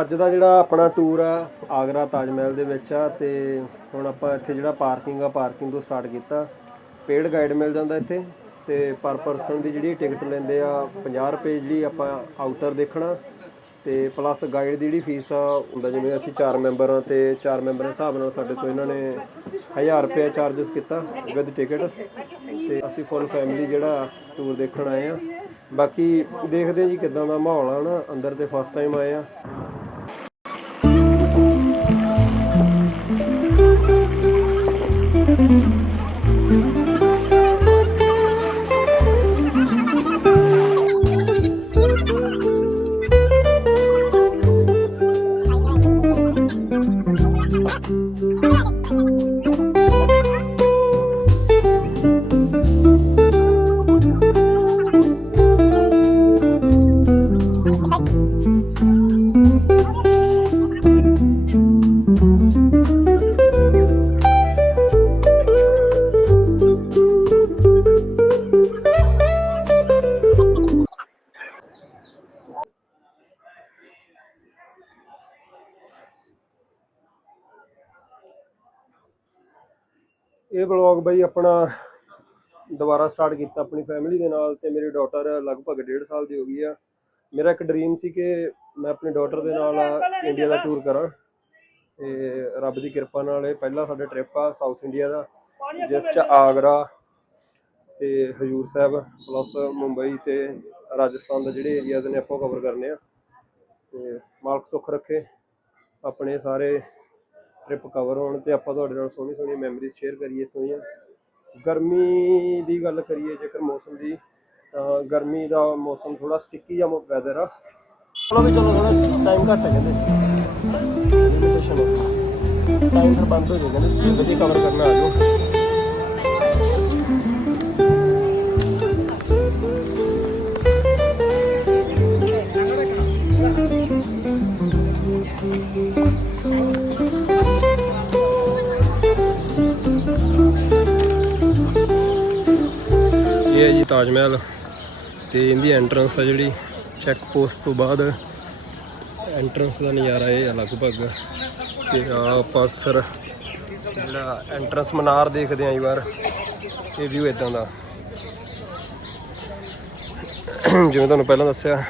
ਸੋ ਅੱਜ ਦਾ ਜਿਹੜਾ ਆਪਣਾ ਟੂਰ ਆ, ਆਗਰਾ ਤਾਜ ਮਹਿਲ ਦੇ ਵਿੱਚ ਆ ਤੇ ਹੁਣ ਆਪਾਂ ਇੱਥੇ ਜਿਹੜਾ ਪਾਰਕਿੰਗ ਆ ਪਾਰਕਿੰਗ ਤੋਂ ਸਟਾਰਟ ਕੀਤਾ। ਪੇਡ ਗਾਈਡ ਮਿਲ ਜਾਂਦਾ ਇੱਥੇ ਤੇ ਪਰ ਪਰਸਨ ਦੀ ਜਿਹੜੀ ਟਿਕਟ ਲੈਂਦੇ ਆ 50 ਰੁਪਏ ਜਿਹੜੀ ਆਪਾਂ ਆਊਟਰ ਦੇਖਣਾ ਤੇ ਪਲੱਸ ਗਾਈਡ ਦੀ ਜਿਹੜੀ ਫੀਸ ਆ, ਹੁੰਦਾ ਜਿਵੇਂ ਅਸੀਂ 4 ਮੈਂਬਰ ਆ ਤੇ 4 ਮੈਂਬਰ ਦੇ ਹਿਸਾਬ ਨਾਲ ਸਾਡੇ ਤੋਂ ਇਹਨਾਂ ਨੇ 1000 ਰੁਪਏ ਚਾਰजेस ਕੀਤਾ ਵਿਦ ਟਿਕਟ ਤੇ ਅਸੀਂ ਫੁੱਲ ਫੈਮਿਲੀ ਜਿਹੜਾ ਟੂਰ ਦੇਖਣ ਆਏ ਆ। ਬਾਕੀ ਦੇਖਦੇ ਆ ਜੀ ਕਿਦਾਂ ਦਾ ਮਾਹੌਲ ਆ ਨਾ ਅੰਦਰ ਤੇ ਫਸਟ ਟਾਈਮ ਆਏ ਆ। ਇਹ ਵਲੌਗ ਬਈ ਆਪਣਾ ਦੁਬਾਰਾ ਸਟਾਰਟ ਕੀਤਾ ਆਪਣੀ ਫੈਮਿਲੀ ਦੇ ਨਾਲ ਤੇ ਮੇਰੀ ਡਾਟਰ ਲਗਭਗ 1.5 ਸਾਲ ਦੀ ਹੋ ਗਈ ਆ। ਮੇਰਾ ਇੱਕ ਡ੍ਰੀਮ ਸੀ ਕਿ ਮੈਂ ਆਪਣੀ ਡਾਟਰ ਦੇ ਨਾਲ ਇੰਡੀਆ ਦਾ ਟੂਰ ਕਰਾਂ ਤੇ ਰੱਬ ਦੀ ਕਿਰਪਾ ਨਾਲ ਇਹ ਪਹਿਲਾ ਸਾਡਾ ਟ੍ਰਿਪ ਆ ਸਾਊਥ ਇੰਡੀਆ ਦਾ, ਜਿਸ ਚ ਆਗਰਾ ਤੇ ਹਜੂਰ ਸਾਹਿਬ ਪਲੱਸ ਮੁੰਬਈ ਤੇ ਰਾਜਸਥਾਨ ਦਾ ਜਿਹੜੇ ਏਰੀਆਜ਼ ਨੇ ਆਪਾਂ ਕਵਰ ਕਰਨੇ ਆ। ਤੇ ਮਾਲਕ ਸੁੱਖ ਰੱਖੇ, ਆਪਣੇ ਸਾਰੇ ਟ੍ਰਿਪ ਕਵਰ ਹੋਣ ਤੇ ਆਪਾਂ ਤੁਹਾਡੇ ਨਾਲ ਸੋਹਣੀ ਸੋਹਣੀ ਮੈਮਰੀਜ਼ ਸ਼ੇਅਰ ਕਰੀਏ ਇੱਥੋਂ ਗਰਮੀ ਦੀ ਗੱਲ ਕਰੀਏ ਜੇਕਰ ਮੌਸਮ ਦੀ, ਤਾਂ ਗਰਮੀ ਦਾ ਮੌਸਮ ਥੋੜਾ ਸਟਿੱਕੀ ਜਿਹਾ ਵੈਦਰ ਆ। ਚਲੋ ਵੀ ਚਲੋ ਥੋੜਾ ਟਾਈਮ ਘੱਟ ਹੈ ਕਹਿੰਦੇ। ਲਿਮਿਟੇਸ਼ਨ ਟਾਈਮ ਫਿਰ ਬੰਦ ਹੋ ਜਾਊਗਾ ਕਹਿੰਦੇ ਜੇ ਵਧੀਆ ਕਵਰ ਕਰਨਾ ਆ ਜਾਓ ਇਹ ਹੈ ਜੀ ਤਾਜ ਮਹਿਲ ਤੇ ਇਹਦੀ ਐਂਟਰੈਂਸ ਆ ਜਿਹੜੀ ਚੈੱਕ ਪੋਸਟ ਤੋਂ ਬਾਅਦ ਐਂਟਰੈਂਸ ਦਾ ਨਜ਼ਾਰਾ ਇਹ ਆ ਲਗਭਗ ਤੇ ਆ ਆਪਾਂ ਅਕਸਰ ਜਿਹੜਾ ਐਂਟਰੈਂਸ ਮਨਾਰ ਦੇਖਦੇ ਆਂ ਵਾਰ, ਇਹ ਵਿਊ ਇਦਾਂ ਦਾ। ਜਿਵੇਂ ਤੁਹਾਨੂੰ ਪਹਿਲਾਂ ਦੱਸਿਆ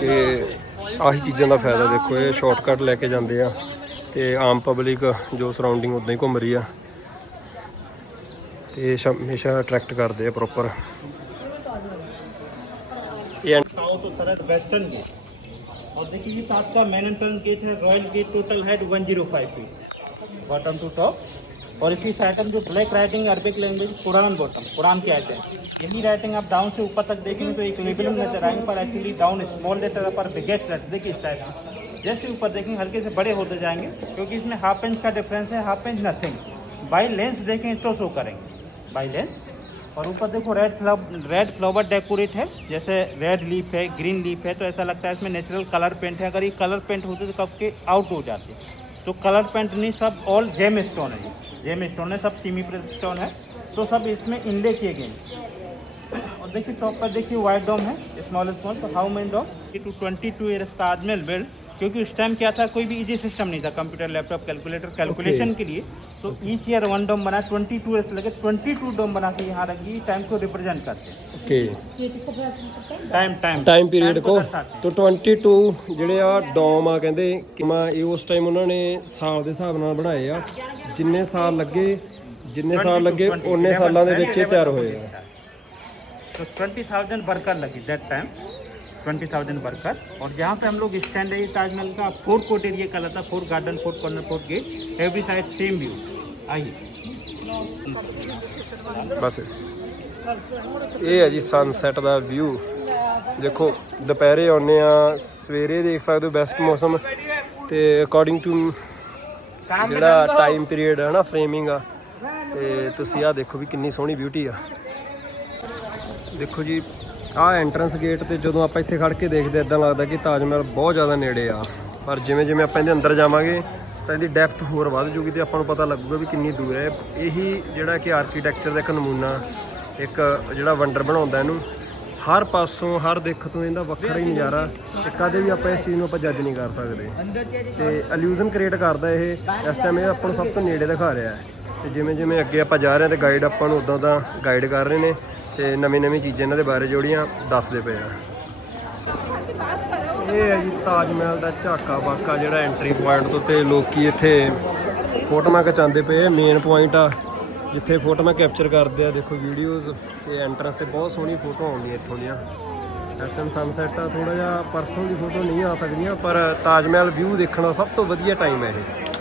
ਕਿ ਆਹੀ ਚੀਜ਼ਾਂ ਦਾ ਫਾਇਦਾ ਦੇਖੋ, ਇਹ ਸ਼ਾਰਟਕਟ ਲੈ ਕੇ ਜਾਂਦੇ ਆ ਤੇ ਆਮ ਪਬਲਿਕ ਜੋ ਸਰਾਊਂਡਿੰਗ ਉਦਾਂ ਹੀ ਘੁੰਮ ਰਹੀ ਆ। ਤੇ ਇਹ ਸ਼- ਹਮੇਸ਼ਾ ਅਟਰੈਕਟ ਕਰਦੇ ਆ ਪ੍ਰੋਪਰ ਇਹ साउथ उत्तर है वेस्टर्न गेट और देखिए ये सात का मेन एंट्रेंस गेट है royal gate total height 105 feet bottom to top और इसी आइटम जो black writing Arabic language Quran bottom Quran के आइटम यही राइटिंग आप डाउन से ऊपर तक देखेंगे तो एक लेबल में नजर आएंगे पर actually down small letter upper biggest letter देखिए इस टाइप का जैसे ऊपर देखेंगे हल्के से बड़े होते जाएंगे क्योंकि इसमें हाफ इंच का डिफरेंस है half inch nothing by lens देखेंगे तो शो करेंगे बाई लेंस और ऊपर देखो रेड रेड फ्लावर डेकोरेट है, जैसे रेड लीफ है ग्रीन लीफ है तो ऐसा लगता है इसमें नेचुरल कलर पेंट है। अगर ये कलर पेंट होते तो कब के आउट हो जाते। तो कलर पेंट नहीं, सब ऑल जेम स्टोन है जेम स्टोन है, सब सीमी स्टोन है। तो सब इसमें इनले किए गए और देखिए टॉप पर देखिए वाइट डॉम है स्मॉल स्मॉल तो how main dome two twenty two years का आजमल बिल्ड क्योंकि उस टाइम क्या था कोई भी इजी सिस्टम नहीं था कंप्यूटर लैपटॉप कैलकुलेटर कैलकुलेशन के लिए तो ईच ईयर वन डोम बना ट्वेंटी टू ईयर्स लगे ट्वेंटी टू डोम बना के यहाँ रखी टाइम को रिप्रेजेंट करते हैं okay time time time period Time ਕੋ को दर्शाते हैं। ਤੋਂ 22 ਜਿਹੜੇ ਆ ਡੋਮ ਆ ਕਹਿੰਦੇ ਕਿ ਮੈਂ ਇਹ ਉਸ ਟਾਈਮ ਉਹਨਾਂ ਨੇ ਸਾਲ ਦੇ ਹਿਸਾਬ ਨਾਲ ਬਣਾਏ ਆ ਜਿੰਨੇ ਸਾਲ ਲੱਗੇ ਜਿੰਨੇ ਸਾਲ ਲੱਗੇ 20, ਉਹਨੇ ਸਾਲਾਂ ਦੇ ਵਿੱਚ ਇਹ ਤਿਆਰ ਹੋਏ ਆ तो ट्वेंटी थाउजेंड वर्कर लगी that time twenty thousand worker और जहाँ पे हम लोग स्टैंड है ये ताजमहल का फोर कोट एरिया का था four garden four corner four gate every side same view आइए ਬਸ ਇਹ ਹੈ ਜੀ ਸਨਸੈਟ ਦਾ ਵਿਊ ਦੇਖੋ ਦੁਪਹਿਰੇ ਆਉਨੇ ਆ ਸਵੇਰੇ ਦੇਖ ਸਕਦੇ ਹੋ ਬੈਸਟ ਮੌਸਮ ਤੇ ਅਕੋਰਡਿੰਗ ਟੂ ਜਿਹੜਾ ਟਾਈਮ ਪੀਰੀਅਡ ਹੈ ਨਾ ਫਰੇਮਿੰਗ ਆ ਤੇ ਤੁਸੀਂ ਆ ਦੇਖੋ ਵੀ ਕਿੰਨੀ ਸੋਹਣੀ ਬਿਊਟੀ ਆ ਦੇਖੋ ਜੀ ਆਹ ਐਂਟਰੈਂਸ ਗੇਟ ਤੇ ਜਦੋਂ ਆਪਾਂ ਇੱਥੇ ਖੜ ਕੇ ਦੇਖਦੇ ਇਦਾਂ ਲੱਗਦਾ ਕਿ ਤਾਜ ਮਹਿਲ ਬਹੁਤ ਜ਼ਿਆਦਾ ਨੇੜੇ ਆ। ਪਰ ਜਿਵੇਂ ਜਿਵੇਂ ਆਪਾਂ ਇਹਦੇ ਅੰਦਰ ਜਾਵਾਂਗੇ, ਤਾਂ ਇਹਦੀ ਡੈਪਥ ਹੋਰ ਵੱਧ ਜੂਗੀ ਤੇ ਆਪਾਂ ਨੂੰ ਪਤਾ ਲੱਗੂਗਾ ਵੀ ਕਿੰਨੀ ਦੂਰ ਹੈ। ਇਹੀ ਜਿਹੜਾ ਕਿ ਆਰਕੀਟੈਕਚਰ ਦਾ ਇੱਕ ਨਮੂਨਾ, ਇੱਕ ਜਿਹੜਾ ਵੰਡਰ ਬਣਾਉਂਦਾ ਇਹਨੂੰ। ਹਰ ਪਾਸੋਂ, ਹਰ ਦਿੱਖ ਤੋਂ ਇਹਦਾ ਵੱਖਰਾ ਹੀ ਨਜ਼ਾਰਾ। ਤੇ ਕਦੇ ਵੀ ਆਪਾਂ ਇਸ ਚੀਜ਼ ਨੂੰ ਆਪਾਂ ਜੱਜ ਨਹੀਂ ਕਰ ਸਕਦੇ। ਤੇ ਇਲੂਜ਼ਨ ਕ੍ਰੀਏਟ ਕਰਦਾ ਇਹ। ਇਸ ਟਾਈਮ ਇਹ ਆਪਾਂ ਨੂੰ ਸਭ ਤੋਂ ਨੇੜੇ ਦਿਖਾ ਰਿਹਾ ਹੈ। ਤੇ ਜਿਵੇਂ ਜਿਵੇਂ ਅੱਗੇ ਆਪਾਂ ਜਾ ਰਹੇ ਹਾਂ ਤੇ ਗਾਈਡ ਆਪਾਂ ਨੂੰ ਉਦੋਂ ਦਾ ਗਾਈਡ ਕਰ ਰਹੇ ਨੇ। ਤੇ ਨਵੀਂ ਨਵੀਂ ਚੀਜ਼ਾਂ ਇਹਨਾਂ ਦੇ ਬਾਰੇ ਜਿਹੜੀਆਂ ਦੱਸਦੇ ਪਏ ਆ। ਇਹ ਹੈ ਜੀ ਤਾਜ ਮਹਿਲ ਦਾ ਝਾਕਾ ਬਾਕਾ ਜਿਹੜਾ ਐਂਟਰੀ ਪੁਆਇੰਟ ਤੋਂ ਤੇ ਲੋਕੀ ਇੱਥੇ ਫੋਟੋਆਂ ਖਿਚਾਉਂਦੇ ਪਏ ਮੇਨ ਪੁਆਇੰਟ ਆ, ਜਿੱਥੇ ਫੋਟੋਆਂ ਕੈਪਚਰ ਕਰਦੇ ਆ। ਦੇਖੋ ਵੀਡੀਓਜ਼ ਤੇ ਐਂਟਰੈਂਸ ਤੇ ਬਹੁਤ ਸੋਹਣੀ ਫੋਟੋ ਆਉਂਦੀਆਂ ਇੱਥੋਂ ਦੀਆਂ। ਇਸ ਟਾਈਮ ਸਨਸੈਟ ਆ ਥੋੜਾ ਜਿਹਾ ਪਰਸੋਂ ਦੀ ਫੋਟੋ ਨਹੀਂ ਆ ਸਕਦੀਆਂ, ਪਰ ਤਾਜ ਮਹਿਲ ਵਿਊ ਦੇਖਣਾ ਸਭ ਤੋਂ ਵਧੀਆ ਟਾਈਮ ਹੈ ਇਹ।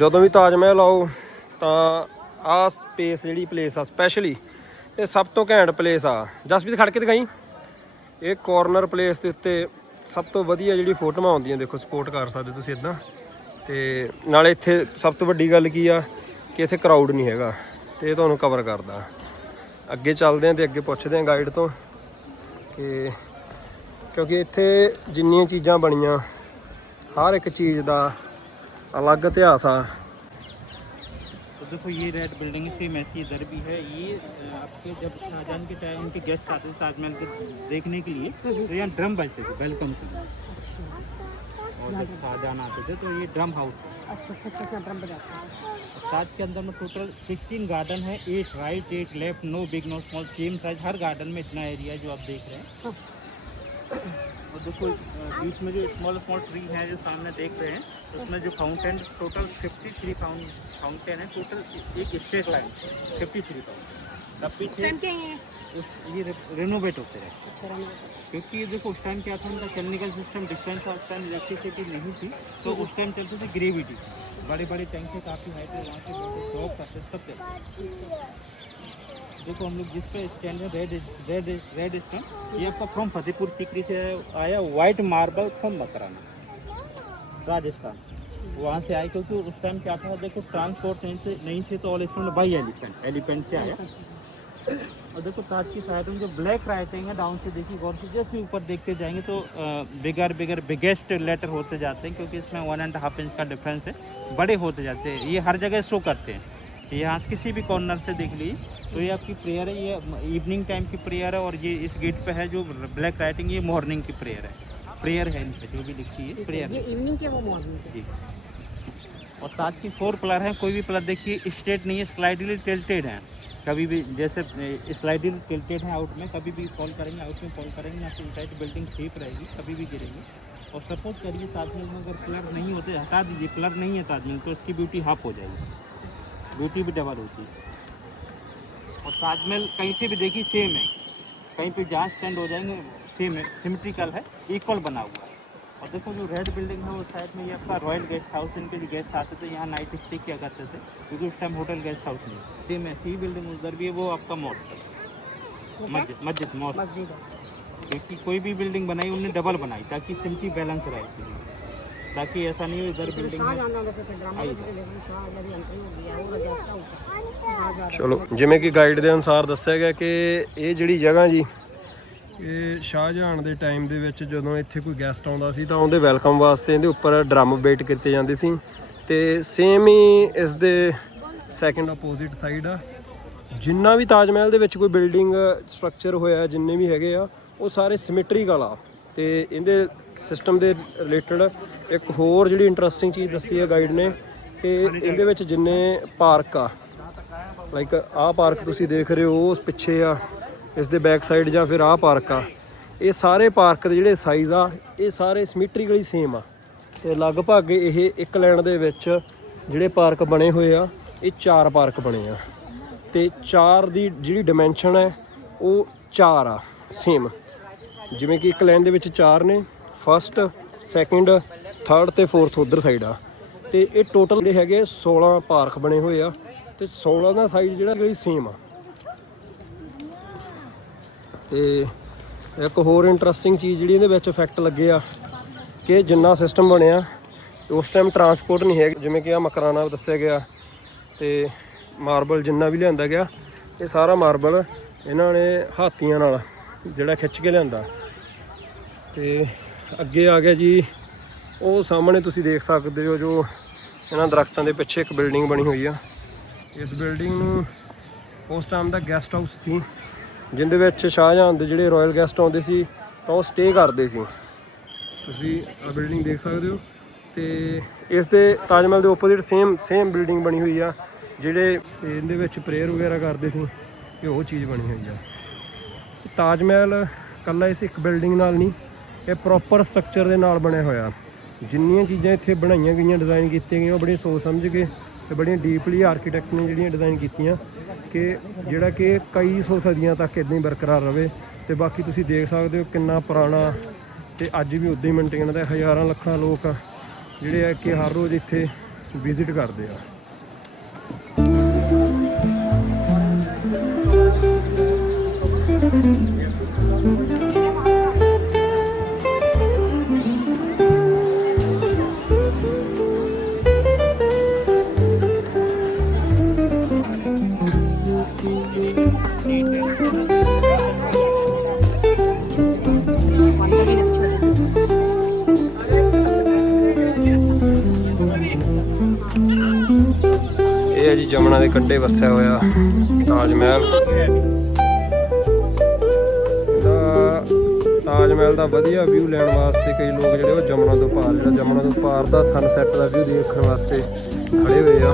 ਜਦੋਂ ਵੀ ਤਾਜ ਮਹਿਲ ਆਓ, ਤਾਂ ਆਹ ਸਪੇਸ ਜਿਹੜੀ ਪਲੇਸ ਆ ਸਪੈਸ਼ਲੀ ਇਹ ਸਭ ਤੋਂ ਘੈਂਟ ਪਲੇਸ ਆ। ਜਸਪੀਤ ਖੜ ਕੇ ਦਿਖਾਈ। ਇਹ ਕਾਰਨਰ ਪਲੇਸ ਦੇ ਉੱਤੇ ਸਭ ਤੋਂ ਵਧੀਆ ਜਿਹੜੀ ਫੋਟੋਆਂ ਆਉਂਦੀਆਂ, ਦੇਖੋ ਸਪੋਰਟ ਕਰ ਸਕਦੇ ਤੁਸੀਂ ਇਦਾਂ। ਤੇ ਨਾਲੇ ਇੱਥੇ ਸਭ ਤੋਂ ਵੱਡੀ ਗੱਲ ਕੀ ਆ, ਕਿ ਇੱਥੇ ਕਰਾਊਡ ਨਹੀਂ ਹੈਗਾ, ਤੇ ਇਹ ਤੁਹਾਨੂੰ ਕਵਰ ਕਰਦਾ। ਅੱਗੇ ਚੱਲਦੇ ਆਂ ਤੇ ਅੱਗੇ ਪੁੱਛਦੇ ਆਂ ਗਾਈਡ ਤੋਂ ਕਿ ਕਿਉਂਕਿ ਇੱਥੇ ਜਿੰਨੀਆਂ ਚੀਜ਼ਾਂ ਬਣੀਆਂ, ਹਰ ਇੱਕ ਚੀਜ਼ ਦਾ अलग इतिहास आ। तो देखो ये रेड बिल्डिंग सेम ऐसी इधर भी है। ये आपके जब शाहजहां के टाइम उनके गेस्ट आते थे ताजमहल के देखने के लिए तो यहाँ ड्रम बजते थे वेलकम के लिए और जब शाहजहां आते थे तो ये ड्रम हाउस अच्छा अच्छा अच्छा, अच्छा ड्रम बजाते हैं ताज के अंदर में टोटल सिक्सटीन गार्डन है eight right eight left no big no small same size हर गार्डन में इतना एरिया जो आप देख रहे हैं। हाँ। और देखो बीच में जो स्मॉल स्मॉल ट्री है जो सामने देख रहे हैं उसमें जो फाउंटेन टोटल 53 फाउंटेन है टोटल एक स्ट्रेट लाइन 53 फाउंटेन अब पीछे ये? रेनोवेट होते रहे। अच्छा क्योंकि ये देखो उस टाइम क्या था उनका केमिकल सिस्टम डिफरेंट था उस टाइम इलेक्ट्रिसिटी नहीं थी तो उस टाइम चलते थे ग्रेविटी बड़े बड़े टैंक से काफ़ी हाई थे वहाँ से करते सब चलते। देखो हम लोग जिस पे स्टैंड है रेड रेड रेड स्टैंड ये आपका फ्रॉम फतेहपुर सीकरी से आया white marble from Makrana Rajasthan. वहाँ से आए क्योंकि उस टाइम क्या था, देखो ट्रांसपोर्ट नहीं थे नहीं थे तो all stand by elephant elephant से आया। और देखो ताज की साइड में जो ब्लैक राइटिंग है डाउन से देखिए, गौर से जैसे ऊपर देखते जाएँगे तो बिगर बिगर बिगेस्ट लेटर होते जाते हैं क्योंकि इसमें वन एंड हाफ़ इंच का डिफरेंस है, बड़े होते जाते हैं। ये हर जगह शो करते हैं। यहाँ किसी भी कॉर्नर से देख लीजिए। तो ये आपकी प्रेयर है ये इवनिंग टाइम की प्रेयर है और ये इस गेट पे है जो ब्लैक राइटिंग ये मॉर्निंग की प्रेयर है। प्रेयर है इन पे जो भी लिखी है प्रेयर ये इवनिंग के वो मॉर्निंग जी। और ताज की फोर प्लर हैं कोई भी प्लर देखिए स्ट्रेट नहीं है स्लाइडली टेल्टेड हैं। कभी भी जैसे स्लाइडली टिल्टेड है आउट में कभी भी फॉल करेंगे आउट में फॉल करेंगे या फिर इनसाइड बिल्डिंग सेफ़ रहेगी कभी भी गिरेंगे। और सपोज़ करिए ताजमहल में अगर पिलर नहीं होते हटा दीजिए पिलर नहीं है ताजमहल तो इसकी ब्यूटी हाफ़ हो जाएगी। ब्यूटी भी डबल होती है। और ताजमहल कहीं से भी देखिए सेम है। कहीं पे जहाँ स्टैंड हो जाएँगे सेम है। सिमेट्रिकल है इक्वल बना हुआ है। और देखो जो रेड बिल्डिंग है वो साइड में ये आपका रॉयल गेस्ट हाउस इनके जो गेस्ट आते थे यहाँ नाइट स्टे किया करते थे क्योंकि उस टाइम होटल गेस्ट हाउस नहीं सेम है सी बिल्डिंग उधर भी है वो आपका मॉस्क है। मस्जिद मस्जिद मस्जिद क्योंकि कोई भी बिल्डिंग बनाई उन्होंने डबल बनाई ताकि सिम्पली बैलेंस रहे। ताकि ऐसा नहीं हो इधर बिल्डिंग है शाहजहां वैसे तो ड्रामा के लेकिन शाहजहां भी एंट्री हो गया वो गेस्ट हाउस शाहजहां ਚਲੋ ਜਿਵੇਂ ਕਿ ਗਾਈਡ ਦੇ ਅਨੁਸਾਰ ਦੱਸਿਆ ਗਿਆ ਕਿ ਇਹ ਜਿਹੜੀ ਜਗ੍ਹਾ ਜੀ ਇਹ ਸ਼ਾਹਜਹਾਨ ਦੇ ਟਾਈਮ ਦੇ ਵਿੱਚ ਜਦੋਂ ਇੱਥੇ ਕੋਈ ਗੈਸਟ ਆਉਂਦਾ ਸੀ ਤਾਂ ਉਹਦੇ ਵੈਲਕਮ ਵਾਸਤੇ ਇਹਦੇ ਉੱਪਰ ਡਰਮ ਬੇਟ ਕੀਤੇ ਜਾਂਦੇ ਸੀ ਤੇ ਸੇਮ ਹੀ ਇਸ ਦੇ ਸੈਕੰਡ ਆਪੋਜ਼ਿਟ ਸਾਈਡ ਆ ਜਿੰਨਾ ਵੀ ਤਾਜ ਮਹਿਲ ਦੇ ਵਿੱਚ ਕੋਈ ਬਿਲਡਿੰਗ ਸਟਰਕਚਰ ਹੋਇਆ ਜਿੰਨੇ ਵੀ ਹੈਗੇ ਆ ਉਹ ਸਾਰੇ ਸਿਮੈਟਰੀਕਲ ਆ ਤੇ ਇਹਦੇ ਸਿਸਟਮ ਦੇ ਰਿਲੇਟਡ ਇੱਕ ਹੋਰ ਜਿਹੜੀ ਇੰਟਰਸਟਿੰਗ ਚੀਜ਼ ਦੱਸੀ ਹੈ ਗਾਈਡ ਨੇ ਕਿ ਇਹਦੇ ਵਿੱਚ ਜਿੰਨੇ ਪਾਰਕ ਆ ਲਾਈਕ ਆਹ ਪਾਰਕ ਤੁਸੀਂ ਦੇਖ ਰਹੇ ਹੋ, ਉਸ ਪਿੱਛੇ ਆ, ਇਸ ਦੇ ਬੈਕ ਸਾਈਡ ਜਾਂ ਫਿਰ ਆਹ ਪਾਰਕ ਆ, ਇਹ ਸਾਰੇ ਪਾਰਕ ਦੇ ਜਿਹੜੇ ਸਾਈਜ਼ ਆ, ਇਹ ਸਾਰੇ ਸਿਮੈਟਰੀਕਲੀ ਸੇਮ ਆ। ਤੇ ਲਗਭਗ ਇਹ ਇੱਕ ਲਾਈਨ ਦੇ ਵਿੱਚ ਜਿਹੜੇ ਪਾਰਕ ਬਣੇ ਹੋਏ ਆ, ਇਹ ਚਾਰ ਪਾਰਕ ਬਣੇ ਆ। ਤੇ ਚਾਰ ਦੀ ਜਿਹੜੀ ਡਾਈਮੈਂਸ਼ਨ ਹੈ, ਉਹ ਚਾਰ ਆ ਸੇਮ ਜਿਵੇਂ ਕਿ ਇੱਕ ਲਾਈਨ ਦੇ ਵਿੱਚ ਚਾਰ ਨੇ ਫਸਟ, ਸੈਕਿੰਡ, ਥਰਡ ਤੇ ਫੋਰਥ ਉਧਰ ਸਾਈਡ ਆ। ਤੇ ਇਹ ਟੋਟਲ ਜਿਹੜੇ ਹੈਗੇ 16 ਪਾਰਕ ਬਣੇ ਹੋਏ ਆ ਤੇ 16 ਦਾ ਸਾਈਜ਼ ਜਿਹੜਾ ਜਿਹੜੀ ਸੇਮ ਆ। ਤੇ ਇੱਕ ਹੋਰ ਇੰਟਰਸਟਿੰਗ ਚੀਜ਼ ਜਿਹੜੀ ਇਹਦੇ ਵਿੱਚ ਇਫੈਕਟ ਲੱਗੇ ਆ ਕਿ ਜਿੰਨਾ ਸਿਸਟਮ ਬਣਿਆ, ਉਸ ਟਾਈਮ ਟਰਾਂਸਪੋਰਟ ਨਹੀਂ ਹੈ ਜਿਵੇਂ ਕਿ ਆ ਮਕਰਾਨਾ ਦੱਸਿਆ ਗਿਆ ਤੇ ਮਾਰਬਲ ਜਿੰਨਾ ਵੀ ਲਿਆਂਦਾ ਗਿਆ, ਇਹ ਸਾਰਾ ਮਾਰਬਲ ਇਹਨਾਂ ਨੇ ਹਾਥੀਆਂ ਨਾਲ ਜਿਹੜਾ ਖਿੱਚ ਕੇ ਲਿਆਂਦਾ। ਤੇ ਅੱਗੇ ਆ ਗਿਆ ਜੀ। ਉਹ ਸਾਹਮਣੇ ਤੁਸੀਂ ਦੇਖ ਸਕਦੇ ਹੋ ਜੋ ਇਹਨਾਂ ਦਰਖਤਾਂ ਦੇ ਪਿੱਛੇ ਇੱਕ ਬਿਲਡਿੰਗ ਬਣੀ ਹੋਈ ਆ। ਇਸ ਬਿਲਡਿੰਗ ਨੂੰ ਉਸ ਟਾਈਮ ਦਾ ਗੈਸਟ ਹਾਊਸ ਸੀ, ਜਿੰਦੇ ਵਿੱਚ ਸ਼ਾਹਜਹਾਨ ਦੇ ਜਿਹੜੇ ਰਾਇਲ ਗੈਸਟ ਆਉਂਦੇ ਸੀ, ਤਾਂ ਉਹ ਸਟੇ ਕਰਦੇ ਸੀ। ਤੁਸੀਂ ਆ ਬਿਲਡਿੰਗ ਦੇਖ ਸਕਦੇ ਹੋ ਤੇ ਇਸ ਦੇ ਤਾਜ ਮਹਿਲ ਦੇ ਆਪੋਜ਼ਿਟ ਸੇਮ ਸੇਮ ਬਿਲਡਿੰਗ ਬਣੀ ਹੋਈ ਆ, ਜਿਹੜੇ ਇਹਦੇ ਵਿੱਚ ਪ੍ਰੇਅਰ ਵਗੈਰਾ ਕਰਦੇ ਸੀ ਇਹ ਉਹ ਚੀਜ਼ ਬਣੀ ਹੋਈ ਆ। ਤਾਜ ਮਹਿਲ ਕੱਲਾ ਇਸ ਇੱਕ ਬਿਲਡਿੰਗ ਨਾਲ ਨਹੀਂ ਇਹ ਪ੍ਰੋਪਰ ਸਟਰਕਚਰ ਦੇ ਨਾਲ ਬਣਿਆ ਹੋਇਆ। ਜਿੰਨੀਆਂ ਚੀਜ਼ਾਂ ਇੱਥੇ ਬਣਾਈਆਂ ਗਈਆਂ ਡਿਜ਼ਾਈਨ ਕੀਤੀਆਂ ਗਈਆਂ, ਉਹ ਬੜੀ ਸੋਚ ਸਮਝ ਕੇ ਤੇ ਬੜੀਆਂ ਡੀਪਲੀ ਆਰਕੀਟੈਕਟ ਨੇ ਜਿਹੜੀਆਂ ਡਿਜ਼ਾਈਨ ਕੀਤੀਆਂ ਕਿ ਜਿਹੜਾ ਕਿ ਕਈ ਸੌ ਸਦੀਆਂ ਤੱਕ ਇਦਾਂ ਹੀ ਬਰਕਰਾਰ ਰਵੇ ਤੇ ਬਾਕੀ ਤੁਸੀਂ ਦੇਖ ਸਕਦੇ ਹੋ ਕਿੰਨਾ ਪੁਰਾਣਾ ਤੇ ਅੱਜ ਵੀ ਉਦਾਂ ਹੀ ਮੇਨਟੇਨ ਹੈ ਹਜ਼ਾਰਾਂ ਲੱਖਾਂ ਲੋਕ ਜਿਹੜੇ ਆ ਕਿ ਹਰ ਰੋਜ਼ ਇੱਥੇ ਵਿਜ਼ਿਟ ਕਰਦੇ ਆ। ਇਹ ਹੈ ਜੀ, ਜਮਨਾ ਦੇ ਕੰਢੇ ਵਸਿਆ ਹੋਇਆ ਤਾਜ ਮਹਿਲ। ਦਾ ਤਾਜ ਮਹਿਲ ਦਾ ਵਧੀਆ ਵਿਊ ਲੈਣ ਵਾਸਤੇ ਕਈ ਲੋਕ ਜਿਹੜੇ ਉਹ ਜਮਨਾ ਤੋਂ ਪਾਰ, ਜਿਹੜਾ ਜਮਨਾ ਤੋਂ ਪਾਰ ਦਾ ਸਨਸੈਟ ਦਾ ਵਿਊ ਦੇਖਣ ਵਾਸਤੇ ਖੜੇ ਹੋਏ ਆ।